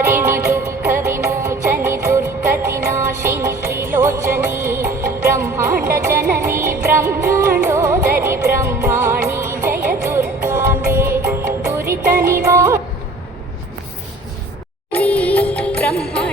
వారిని దుఃఖ విమోచని దుర్గతి నాశిని త్రిలోచని బ్రహ్మాండ జనని బ్రహ్మాండోదరి బ్రహ్మాణి జయ దుర్గాంబే దురిత నివా బ్రహ్మా